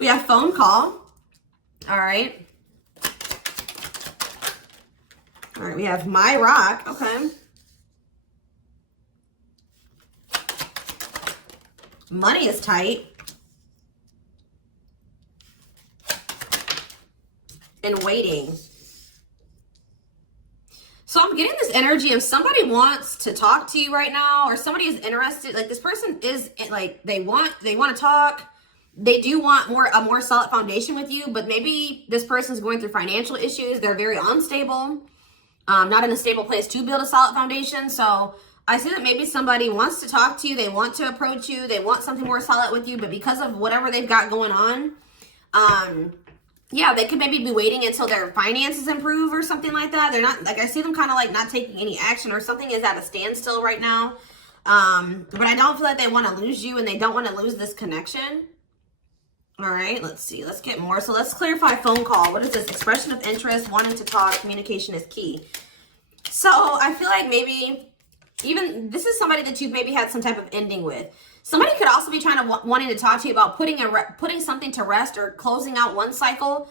We have phone call. All right. All right, we have my rock. Okay. Money is tight. And waiting. So I'm getting this energy of somebody wants to talk to you right now, or somebody is interested. Like, this person is like, they want to talk. They do want a more solid foundation with you, but maybe this person's going through financial issues. They're very unstable, not in a stable place to build a solid foundation. So I see that maybe somebody wants to talk to you. They want to approach you. They want something more solid with you, but because of whatever they've got going on, yeah, they could maybe be waiting until their finances improve or something like that. They're not, like, I see them kind of like not taking any action, or something is at a standstill right now. But I don't feel like they want to lose you, and they don't want to lose this connection. All right, let's see. Let's get more. So let's clarify phone call. What is this? Expression of interest, wanting to talk, communication is key. So I feel like maybe even this is somebody that you've maybe had some type of ending with. Somebody could also be trying to wanting to talk to you about putting something to rest, or closing out one cycle,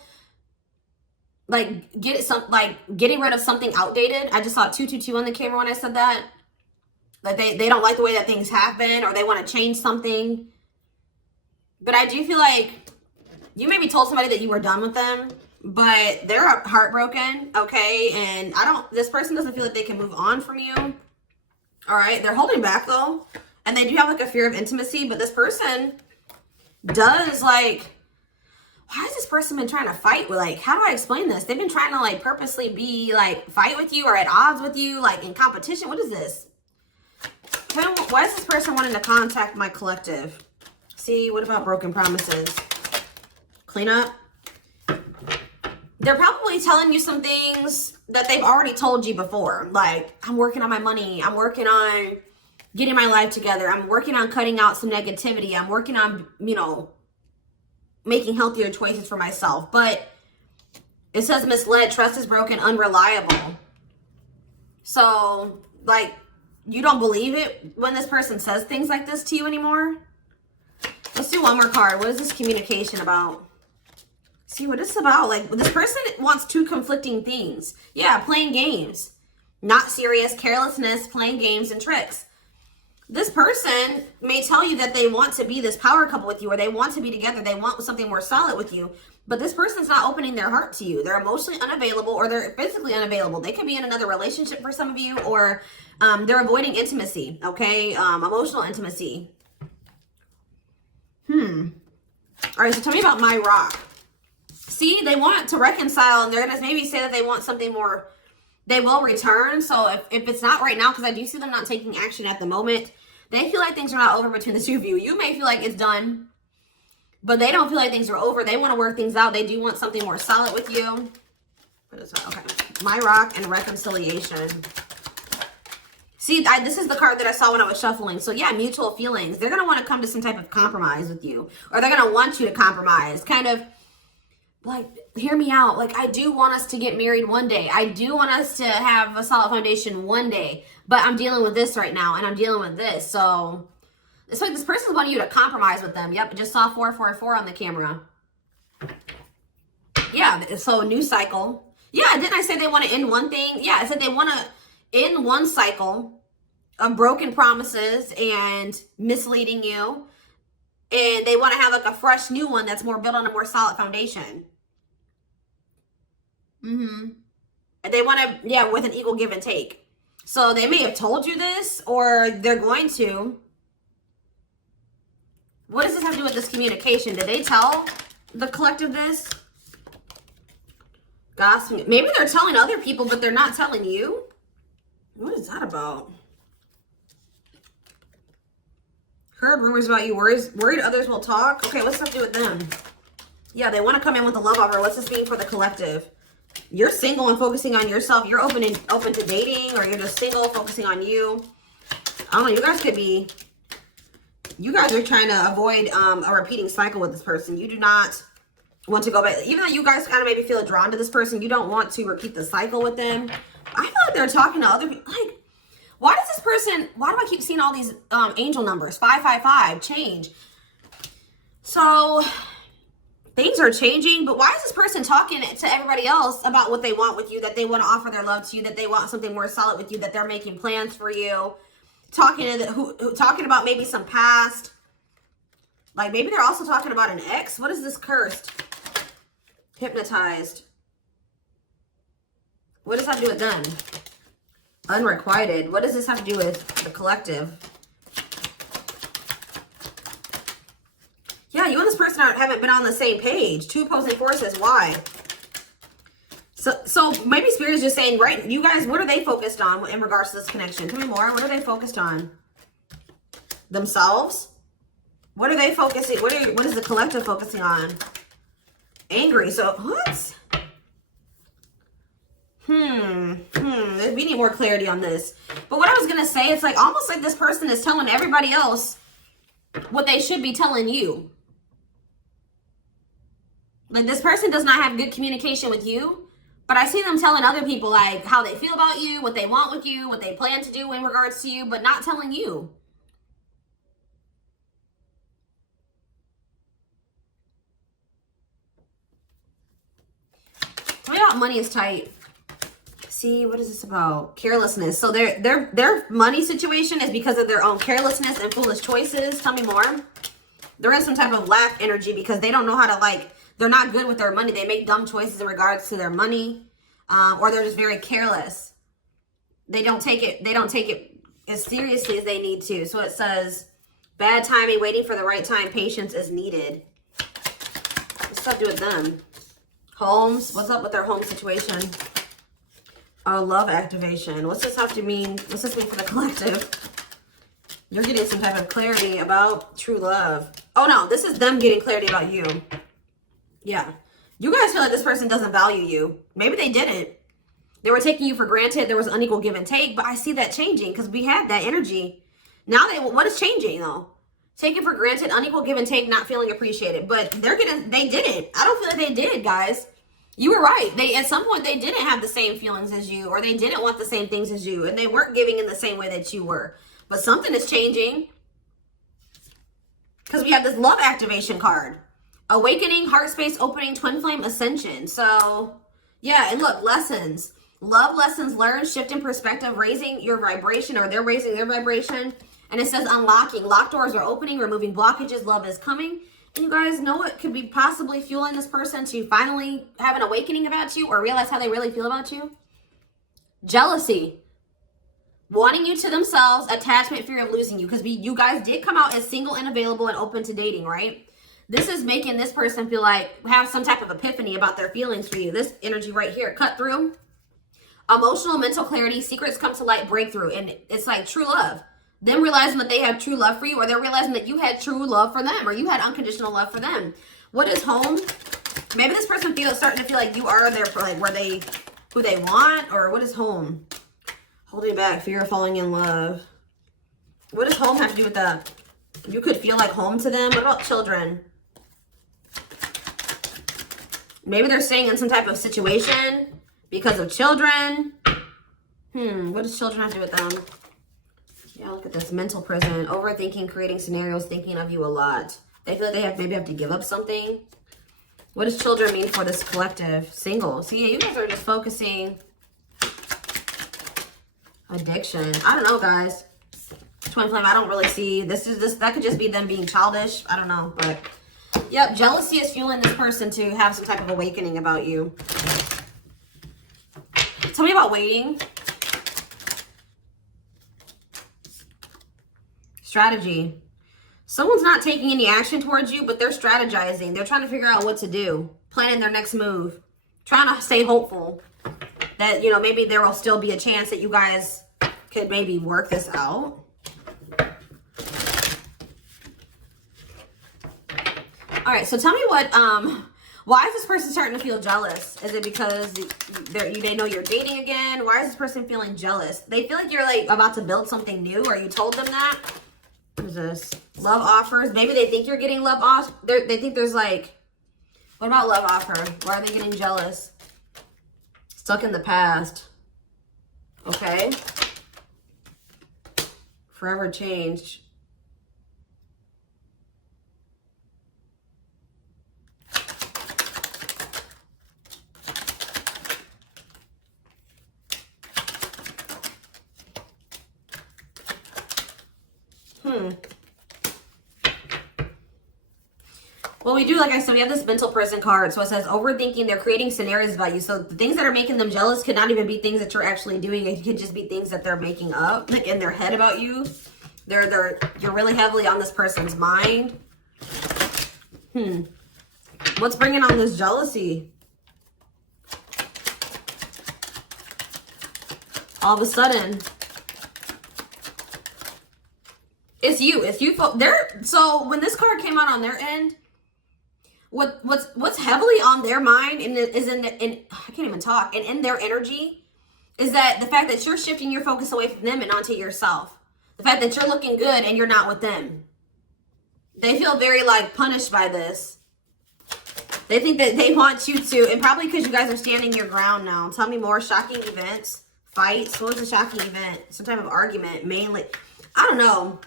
like getting rid of something outdated. I just saw 222 on the camera when I said that. Like they don't like the way that things have been, or they want to change something. But I do feel like you maybe told somebody that you were done with them, but they're heartbroken, okay? And this person doesn't feel like they can move on from you. All right, they're holding back though. And they do have like a fear of intimacy, but this person does like, why has this person been trying to fight with, like, how do I explain this? They've been trying to like purposely be like fight with you, or at odds with you, like in competition. What is this? Why is this person wanting to contact my collective? See, what about broken promises? Clean up. They're probably telling you some things that they've already told you before. Like, I'm working on my money. I'm working on getting my life together. I'm working on cutting out some negativity. I'm working on, you know, making healthier choices for myself. But it says misled, trust is broken, unreliable. So, like, you don't believe it when this person says things like this to you anymore? Let's do one more card. What is this communication about? See what it's about. Like, this person wants two conflicting things. Yeah, playing games. Not serious, carelessness, playing games and tricks. This person may tell you that they want to be this power couple with you, or they want to be together. They want something more solid with you. But this person's not opening their heart to you. They're emotionally unavailable, or they're physically unavailable. They could be in another relationship for some of you, or they're avoiding intimacy, okay? Emotional intimacy. All right, so tell me about my rock. See, they want to reconcile, and they're going to maybe say that they want something more. They will return. So if it's not right now, because I do see them not taking action at the moment, they feel like things are not over between the two of you. You may feel like it's done, but they don't feel like things are over. They want to work things out. They do want something more solid with you. What is that? Okay. My rock and reconciliation. See, this is the card that I saw when I was shuffling. So yeah, mutual feelings. They're going to want to come to some type of compromise with you, or they're going to want you to compromise. Kind of like, hear me out. Like, I do want us to get married one day. I do want us to have a solid foundation one day, but I'm dealing with this right now, and I'm dealing with this. So it's like this person's wanting you to compromise with them. Yep, I just saw 444 on the camera. Yeah, so new cycle. Yeah, didn't I say they want to end one thing? Yeah, I said they want to end one cycle of broken promises and misleading you. And they want to have like a fresh new one that's more built on a more solid foundation. And they want to, yeah, with an equal give and take. So they may have told you this, or they're going to. What does this have to do with this communication? Did they tell the collective this? Gossip. Maybe they're telling other people, but they're not telling you. What is that about? Heard rumors about you, worried others will talk. Okay, what's that to do with them? Yeah, they want to come in with the love offer. What's this mean for the collective? You're single and focusing on yourself. You're open to dating, or you're just single, focusing on you. I don't know. You guys could be. You guys are trying to avoid a repeating cycle with this person. You do not want to go back. Even though you guys kind of maybe feel drawn to this person, you don't want to repeat the cycle with them. I feel like they're talking to other people. Like, why does this person, why do I keep seeing all these angel numbers? 555, change. So things are changing, but why is this person talking to everybody else about what they want with you, that they want to offer their love to you, that they want something more solid with you, that they're making plans for you, talking about maybe some past, like maybe they're also talking about an ex. What is this? Cursed, hypnotized. What does that have to do with them? Unrequited. What does this have to do with the collective? Yeah, you and this person haven't been on the same page. Two opposing forces. Why? So maybe Spirit is just saying, right, you guys, what are they focused on in regards to this connection? Tell me more. What are they focused on? Themselves? What are they focusing? What is the collective focusing on? Angry. So what? We need more clarity on this. But what I was gonna say, it's like almost like this person is telling everybody else what they should be telling you. Like this person does not have good communication with you, but I see them telling other people like how they feel about you, what they want with you, what they plan to do in regards to you, but not telling you. Tell me about money is tight. See, what is this about? Carelessness. So their money situation is because of their own carelessness and foolish choices. Tell me more. There is some type of lack energy because they don't know how to, like, they're not good with their money. They make dumb choices in regards to their money, or they're just very careless. They don't take it as seriously as they need to. So it says, bad timing, waiting for the right time, patience is needed. What's up to do with them? Homes. What's up with their home situation? Oh, love activation. What's this have to mean? What's this mean for the collective? You're getting some type of clarity about true love. Oh no, this is them getting clarity about you. Yeah. You guys feel like this person doesn't value you. Maybe they didn't. They were taking you for granted. There was unequal give and take, but I see that changing because we had that energy. Now what is changing though? Taken for granted, unequal give and take, not feeling appreciated. But they didn't. I don't feel like they did, guys. You were right. At some point, they didn't have the same feelings as you, or they didn't want the same things as you, and they weren't giving in the same way that you were. But something is changing because we have this love activation card. Awakening, heart space opening, twin flame ascension. So, yeah, and look, lessons. Love lessons learned, shift in perspective, raising your vibration, or they're raising their vibration. And it says unlocking. Locked doors are opening, removing blockages, love is coming. And you guys know what could be possibly fueling this person to finally have an awakening about you or realize how they really feel about you? Jealousy. Wanting you to themselves, attachment, fear of losing you. Because you guys did come out as single and available and open to dating, right? This is making this person feel like, have some type of epiphany about their feelings for you. This energy right here, cut through. Emotional, mental clarity, secrets come to light, breakthrough. And it's like true love. Them realizing that they have true love for you, or they're realizing that you had true love for them, or you had unconditional love for them. What is home? Maybe this person starting to feel like you are there for like who they want, or what is home? Holding back, fear of falling in love. What does home have to do with that? You could feel like home to them. What about children? Maybe they're staying in some type of situation because of children. What does children have to do with them? Yeah, look at this. Mental prison. Overthinking, creating scenarios, thinking of you a lot. They feel like they maybe have to give up something. What does children mean for this collective? Single. See, you guys are just focusing. Addiction. I don't know, guys. Twin flame, I don't really see. That could just be them being childish. I don't know, but yep, jealousy is fueling this person to have some type of awakening about you. Tell me about waiting. Strategy. Someone's not taking any action towards you, but they're strategizing. They're trying to figure out what to do. Planning their next move. Trying to stay hopeful that, you know, maybe there will still be a chance that you guys could maybe work this out. All right, so tell me why is this person starting to feel jealous? Is it because they know you're dating again? Why is this person feeling jealous? They feel like you're like about to build something new, or you told them that. What is this? Love offers. Maybe they think you're getting love offers. They think there's like, what about love offer? Why are they getting jealous? Stuck in the past. Okay. Forever changed. Well, we do, like I said, we have this mental person card. So it says overthinking. They're creating scenarios about you. So the things that are making them jealous could not even be things that you're actually doing. It could just be things that they're making up, like in their head about you. You're really heavily on this person's mind. What's bringing on this jealousy? All of a sudden, it's you. It's you. So when this card came out on their end, what's heavily on their mind and is in I can't even talk, and in their energy is that the fact that you're shifting your focus away from them and onto yourself. The fact that you're looking good and you're not with them. They feel very like punished by this. They think that they want you to, and probably because you guys are standing your ground now. Tell me more. Shocking events, fights. What was a shocking event? Some type of argument, mainly. I don't know.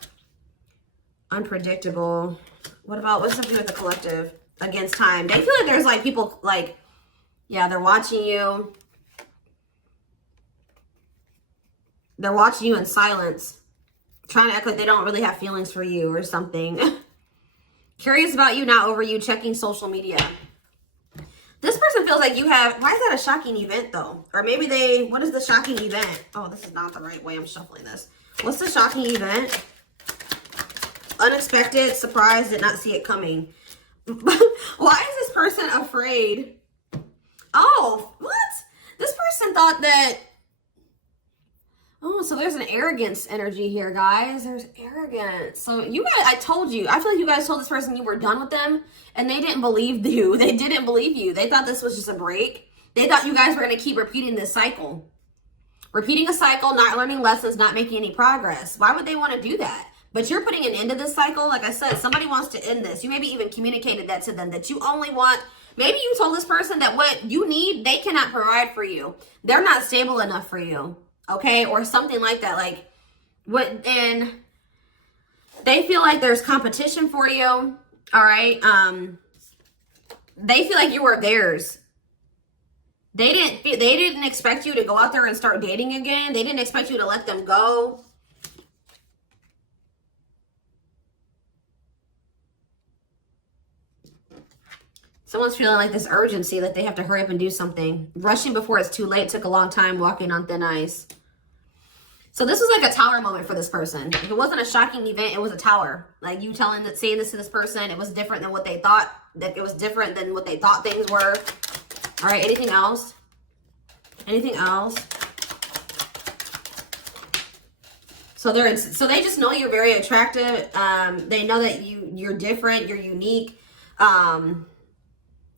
Unpredictable. What's something with the collective? Against time. They feel like there's like people like, yeah, they're watching you. They're watching you in silence. Trying to act like they don't really have feelings for you or something. Curious about you, not over you. Checking social media. This person feels like you have, why is that a shocking event though? Or maybe what is the shocking event? Oh, this is not the right way I'm shuffling this. What's the shocking event? Unexpected, surprise, did not see it coming. Why is this person afraid? Oh, what? This person thought that, oh, so there's an arrogance energy here, guys. There's arrogance. So you guys, I told you, I feel like you guys told this person you were done with them and they didn't believe you. They didn't believe you. They thought this was just a break. They thought you guys were going to keep repeating this cycle. Repeating a cycle, not learning lessons, not making any progress. Why would they want to do that? But you're putting an end to this cycle. Like I said, somebody wants to end this. You maybe even communicated that to them, that you only want, maybe you told this person that what you need, they cannot provide for you. They're not stable enough for you. Okay, or something like that. Like what, and they feel like there's competition for you. All right. They feel like you were theirs. They didn't expect you to go out there and start dating again. They didn't expect you to let them go. Someone's feeling like this urgency, that they have to hurry up and do something. Rushing before it's too late, took a long time, walking on thin ice. So this was like a tower moment for this person. If it wasn't a shocking event, it was a tower. Like you saying this to this person, it was different than what they thought. That it was different than what they thought things were. All right, anything else? Anything else? So they just know you're very attractive. They know that you're different, you're unique.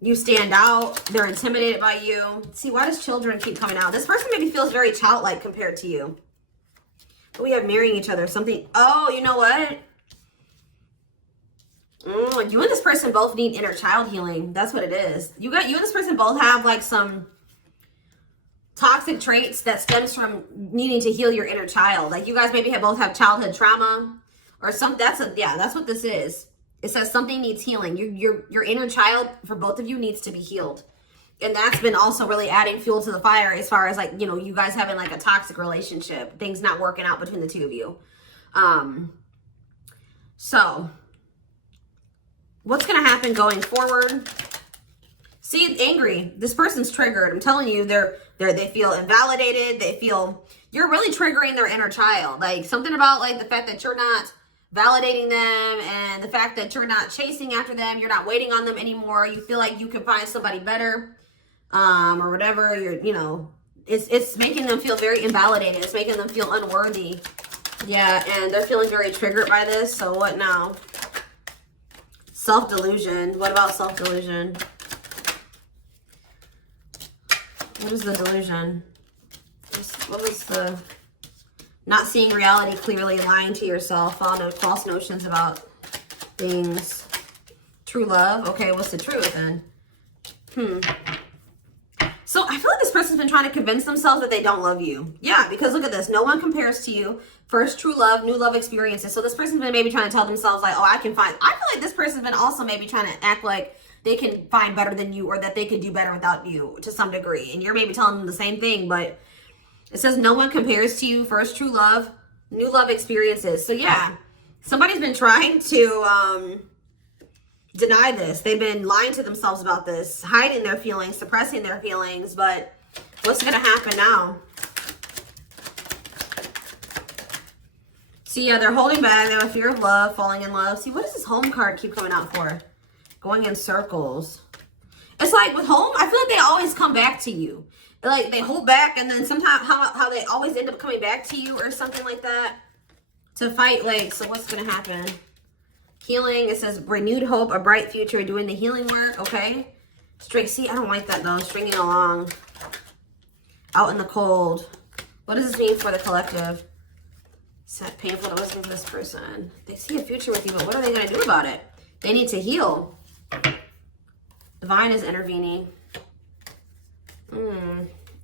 You stand out. They're intimidated by you. See, why does children keep coming out? This person maybe feels very childlike compared to you. But we have marrying each other. Something. Oh, you know what? You and this person both need inner child healing. That's what it is. You and this person both have like some toxic traits that stems from needing to heal your inner child. Like you guys maybe both have childhood trauma or something. That's what this is. It says something needs healing. Your inner child for both of you needs to be healed. And that's been also really adding fuel to the fire as far as like, you know, you guys having like a toxic relationship, things not working out between the two of you. So what's going to happen going forward? See, angry. This person's triggered. I'm telling you, they feel invalidated. They feel you're really triggering their inner child. Like something about like the fact that you're not validating them and the fact that you're not chasing after them, you're not waiting on them anymore. You feel like you can find somebody better, or whatever. It's making them feel very invalidated. It's making them feel unworthy. Yeah, and they're feeling very triggered by this. So what now? Self-delusion. What about self-delusion? What is the delusion? What was the... Not seeing reality clearly, lying to yourself, false notions about things. True love. Okay, what's the truth then? So I feel like this person's been trying to convince themselves that they don't love you. Yeah, because look at this. No one compares to you. First true love, new love experiences. So this person's been maybe trying to tell themselves like, oh, I feel like this person's been also maybe trying to act like they can find better than you or that they could do better without you to some degree. And you're maybe telling them the same thing, but it says no one compares to you. First true love, new love experiences. So yeah, somebody's been trying to deny this. They've been lying to themselves about this, hiding their feelings, suppressing their feelings. But what's going to happen now? See, yeah, they're holding back. They have a fear of love, falling in love. See, what does this home card keep coming out for? Going in circles. It's like with home, I feel like they always come back to you. Like they hold back, and then sometimes how they always end up coming back to you or something like that to fight. Like, so what's going to happen? Healing. It says renewed hope, a bright future, doing the healing work. Okay. String. See, I don't like that though. Stringing along. Out in the cold. What does this mean for the collective? Sad, painful to listen to this person. They see a future with you, but what are they going to do about it? They need to heal. Divine is intervening.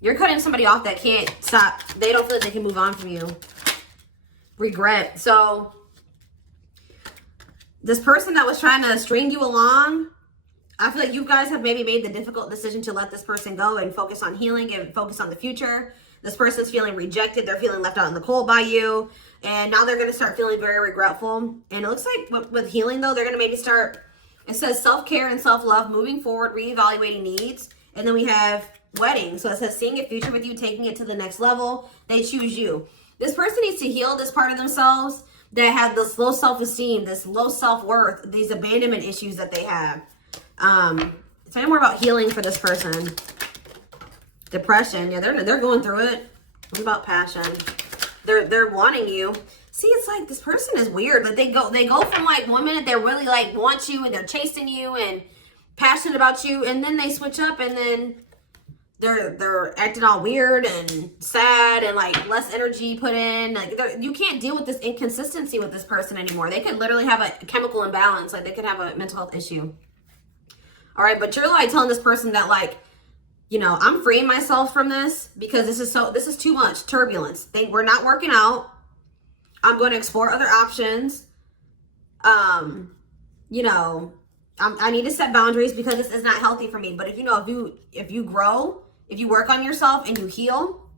You're cutting somebody off that can't stop. They don't feel like they can move on from you. Regret. So this person that was trying to string you along, I feel like you guys have maybe made the difficult decision to let this person go and focus on healing and focus on the future. This person's feeling rejected. They're feeling left out in the cold by you. And now they're going to start feeling very regretful. And it looks like with healing, though, they're going to maybe start, it says self-care and self-love, moving forward, reevaluating needs. And then we have wedding. So it says seeing a future with you, taking it to the next level. They choose you. This person needs to heal this part of themselves that have this low self-esteem, this low self-worth, these abandonment issues that they have. Tell me more about healing for this person. Depression. Yeah, they're going through it. What about passion? They're wanting you. See, it's like this person is weird. Like they go from like 1 minute they really like want you and they're chasing you and passionate about you, and then they switch up and then they're acting all weird and sad and like less energy put in. Like you can't deal with this inconsistency with this person anymore. They could literally have a chemical imbalance. Like they could have a mental health issue. All right, but you're like telling this person that like, you know, I'm freeing myself from this because this is too much turbulence. We're not working out. I'm going to explore other options. You know, I need to set boundaries because this is not healthy for me. But if you grow, if you work on yourself and you heal,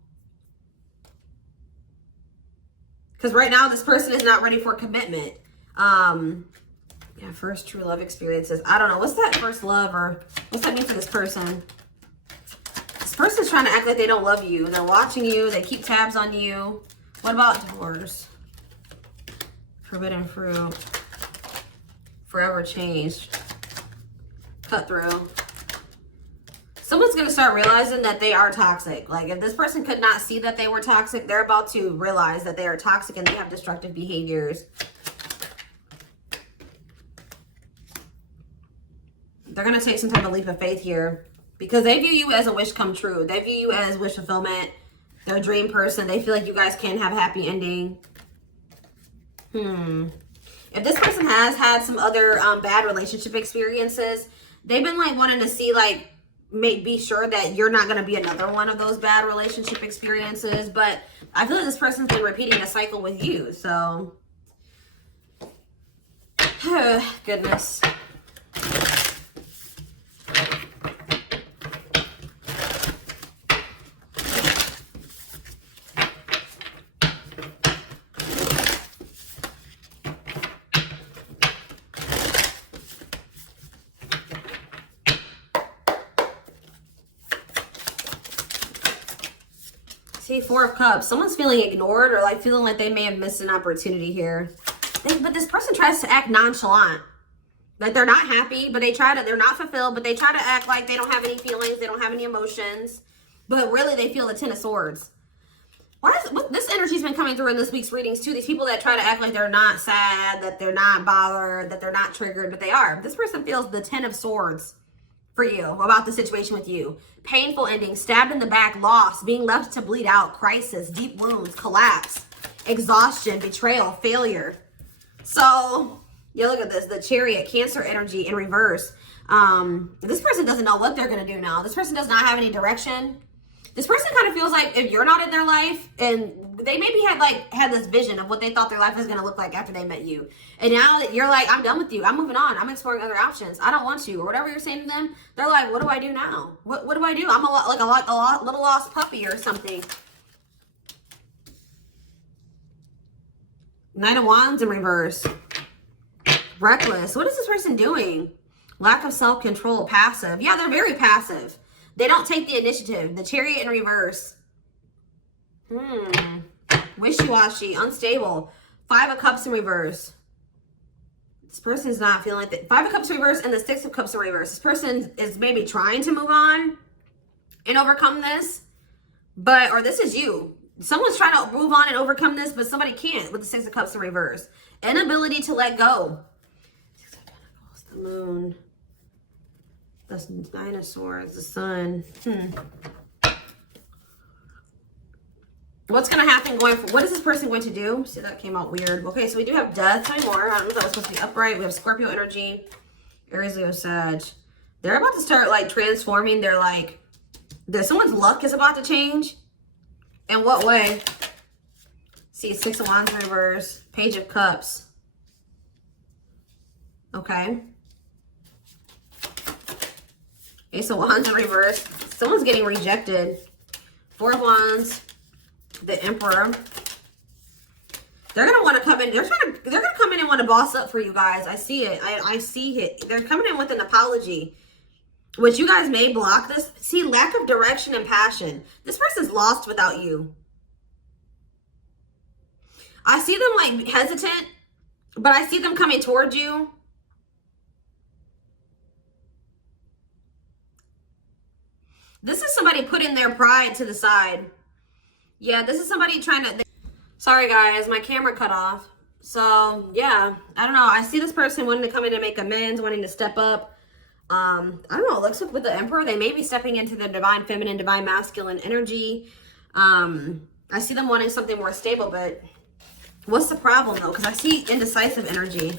because right now this person is not ready for commitment. Yeah, first true love experiences. I don't know. What's that first love, or what's that mean for this person? This person's trying to act like they don't love you. They're watching you. They keep tabs on you. What about divorce? Forbidden fruit. Forever changed. Cut through. Someone's going to start realizing that they are toxic. Like if this person could not see that they were toxic, they're about to realize that they are toxic and they have destructive behaviors. They're going to take some type of leap of faith here because they view you as a wish come true. They view you as wish fulfillment. They're a dream person. They feel like you guys can have a happy ending. If this person has had some other bad relationship experiences, they've been like wanting to see like, be sure that you're not going to be another one of those bad relationship experiences. But I feel like this person's been repeating a cycle with you. So, goodness. See, Four of Cups. Someone's feeling ignored or like feeling like they may have missed an opportunity here. But this person tries to act nonchalant. Like they're not happy, but they're not fulfilled, but they try to act like they don't have any feelings. They don't have any emotions. But really they feel the Ten of Swords. This energy's been coming through in this week's readings too. These people that try to act like they're not sad, that they're not bothered, that they're not triggered, but they are. This person feels the Ten of Swords for you about the situation with you. Painful ending, stabbed in the back, loss, being left to bleed out, crisis, deep wounds, collapse, exhaustion, betrayal, failure. So, yeah, look at this. The Chariot, Cancer energy in reverse. This person doesn't know what they're going to do now. This person does not have any direction. This person kind of feels like if you're not in their life, and they maybe had this vision of what they thought their life was going to look like after they met you. And now that you're like, I'm done with you. I'm moving on. I'm exploring other options. I don't want you, or whatever you're saying to them. They're like, what do I do now? What do I do? I'm a little lost puppy or something. Knight of Wands in reverse. Reckless. What is this person doing? Lack of self-control, passive. Yeah, they're very passive. They don't take the initiative. The Chariot in reverse. Wishy-washy, unstable. 5 of Cups in reverse. This person's not feeling like that. 5 of Cups in reverse and the 6 of Cups in reverse. This person is maybe trying to move on and overcome this. Or this is you. Someone's trying to move on and overcome this, but somebody can't with the 6 of Cups in reverse. Inability to let go. 6 of Pentacles, the Moon. The 9 of Swords, the Sun. What's going to happen going forward? What is this person going to do? See, that came out weird. Okay, so we do have Death. Tell me more. I don't know if that was supposed to be upright. We have Scorpio energy. Aries, Leo, Sag. They're about to start, like, transforming. They're like, someone's luck is about to change. In what way? See, 6 of Wands in reverse. Page of Cups. Okay. Ace of Wands in reverse. Someone's getting rejected. 4 of Wands. The Emperor. They're gonna want to come in. They're gonna come in and want to boss up for you guys. I see it. I see it. They're coming in with an apology, which you guys may block this. See, lack of direction and passion. This person's lost without you. I see them like hesitant, but I see them coming towards you. This is somebody putting their pride to the side. Yeah, this is somebody trying to... Sorry, guys. My camera cut off. So, yeah. I don't know. I see this person wanting to come in and make amends, wanting to step up. I don't know. It looks like with the Emperor, they may be stepping into the divine feminine, divine masculine energy. I see them wanting something more stable, but what's the problem, though? Because I see indecisive energy.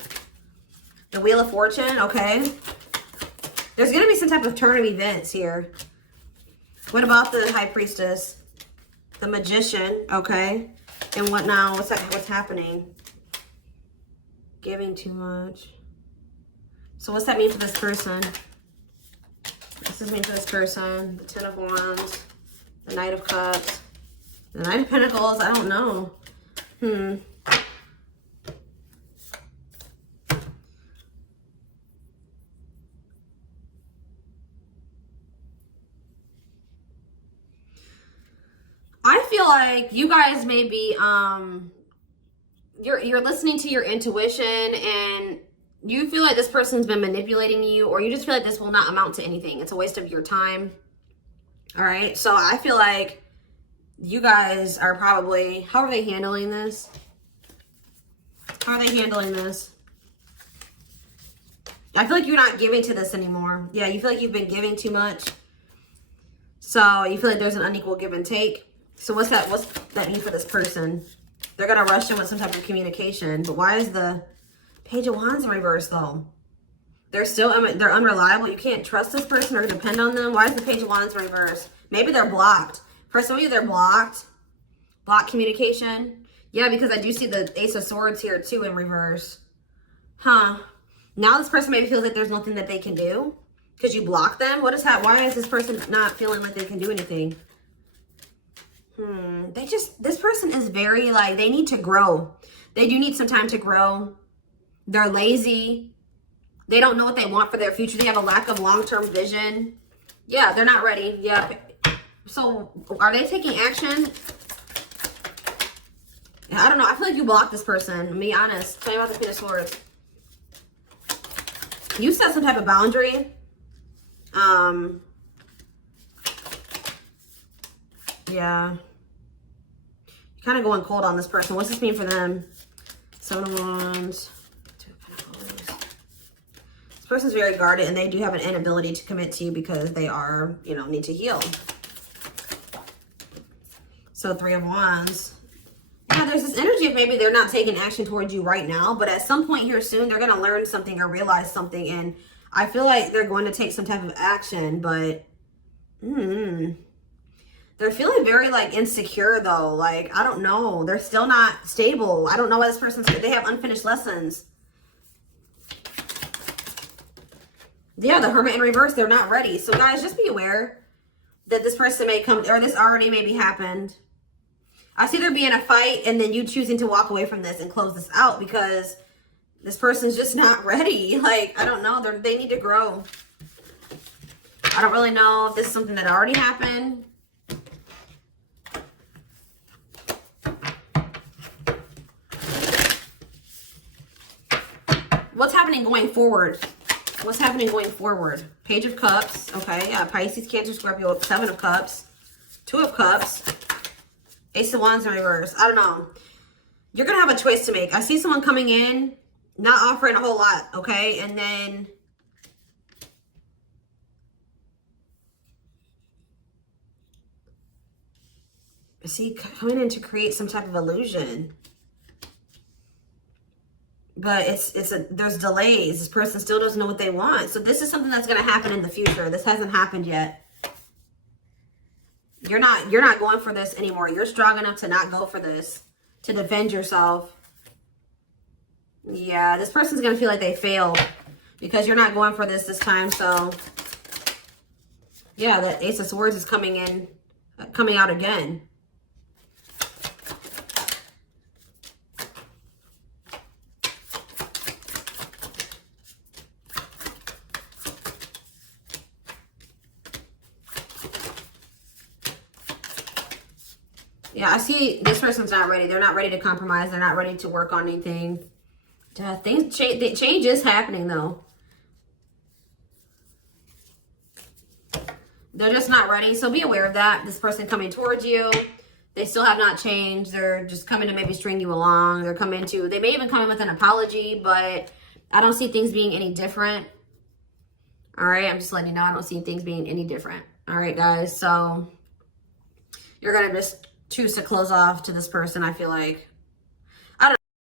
The Wheel of Fortune, okay. There's going to be some type of turn of events here. What about the High Priestess? The Magician, okay. And what now? What's happening? Giving too much. So what's that mean for this person? What's this mean for this person? The 10 of Wands. The Knight of Cups. The Knight of Pentacles. I don't know. I feel like you guys may be, you're listening to your intuition and you feel like this person's been manipulating you, or you just feel like this will not amount to anything. It's a waste of your time. All right. So I feel like you guys are probably, how are they handling this? How are they handling this? I feel like you're not giving to this anymore. Yeah, you feel like you've been giving too much. So you feel like there's an unequal give and take. So what's that mean for this person? They're going to rush in with some type of communication. But why is the Page of Wands in reverse, though? They're unreliable. You can't trust this person or depend on them. Why is the Page of Wands in reverse? Maybe they're blocked. For some of you, they're blocked. Block communication. Yeah, because I do see the Ace of Swords here, too, in reverse. Huh. Now this person maybe feels like there's nothing that they can do because you block them. What is that? Why is this person not feeling like they can do anything? This person is very, like, they need to grow. They do need some time to grow. They're lazy. They don't know what they want for their future. They have a lack of long-term vision. Yeah, they're not ready. Yeah. So are they taking action? I don't know. I feel like you blocked this person. To be honest. Tell me about the Queen of Swords. You set some type of boundary. Yeah. You're kind of going cold on this person. What's this mean for them? 7 of Wands. 2 of Pentacles. This person's very guarded, and they do have an inability to commit to you because they are, you know, need to heal. So 3 of Wands. Yeah, there's this energy of maybe they're not taking action towards you right now, but at some point here soon, they're going to learn something or realize something, and I feel like they're going to take some type of action, but they're feeling very, like, insecure, though. Like, I don't know. They're still not stable. I don't know why this person's... They have unfinished lessons. Yeah, the Hermit in reverse. They're not ready. So, guys, just be aware that this person may come... Or this already maybe happened. I see there being a fight and then you choosing to walk away from this and close this out because This person's just not ready. Like, I don't know. They need to grow. I don't really know if this is something that already happened. What's happening going forward? What's happening going forward? Page of Cups. Okay, yeah. Pisces, Cancer, Scorpio. 7 of Cups. 2 of Cups. Ace of Wands in reverse. I don't know. You're going to have a choice to make. I see someone coming in, not offering a whole lot, okay? And then I see coming in to create some type of illusion. But there's delays. This person still doesn't know what they want. So this is something that's going to happen in the future. This hasn't happened yet. You're not going for this anymore. You're strong enough to not go for this, to defend yourself. Yeah, this person's going to feel like they failed because you're not going for this time. So yeah, that Ace of Swords is coming out again. Yeah, I see this person's not ready. They're not ready to compromise. They're not ready to work on anything. Change is happening, though. They're just not ready. So be aware of that. This person coming towards you, they still have not changed. They're just coming to maybe string you along. They may even come in with an apology, but I don't see things being any different. All right, I'm just letting you know. I don't see things being any different. All right, guys. So you're going to just choose to close off to this person, I feel like.